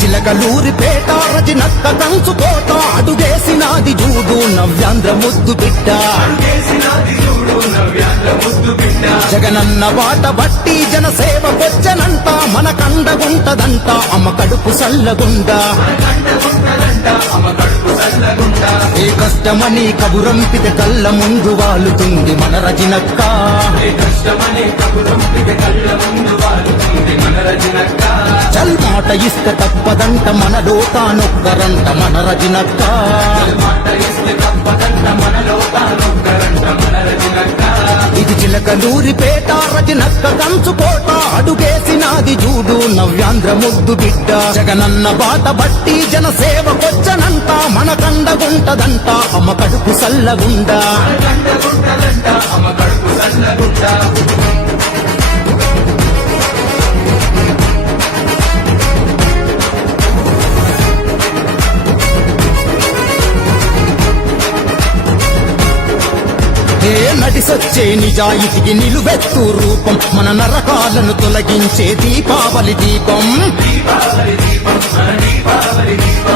చిలకలూరి పేట రజనక్క కంచుకోట అడుగేసినాది జూడు నవ్యాంధ్ర ముద్దు బిడ్డ. జగనన్న బాట బట్టి జనసేవ కొచ్చనంట మన కండగుంటదంట అమ్మ కడుపు సల్లగుండా. ఏ కష్టమని కబురంపిత కళ్ళ ముందు వాలుతుంది మన రజనక్క. చల్ మాట ఇస్తే తప్పదంట మనలో తానొక్కరంట మన రజనక్క. ఇది చిలకలూరి పేట రజనక్క కంచుకోట అడుగేసినాది జూడు నవ్యాంధ్ర ముద్దు బిడ్డ. జగనన్న బాట బట్టి జనసేవకొచ్చనంట. మన కండగుంటదంట అమ్మ కడుపు సల్లగుండా. ఏ నటిసొచ్చే నిజాయితీకి నిలువెత్తు రూపం మన నరకాలను తొలగించే దీపావళి దీపం.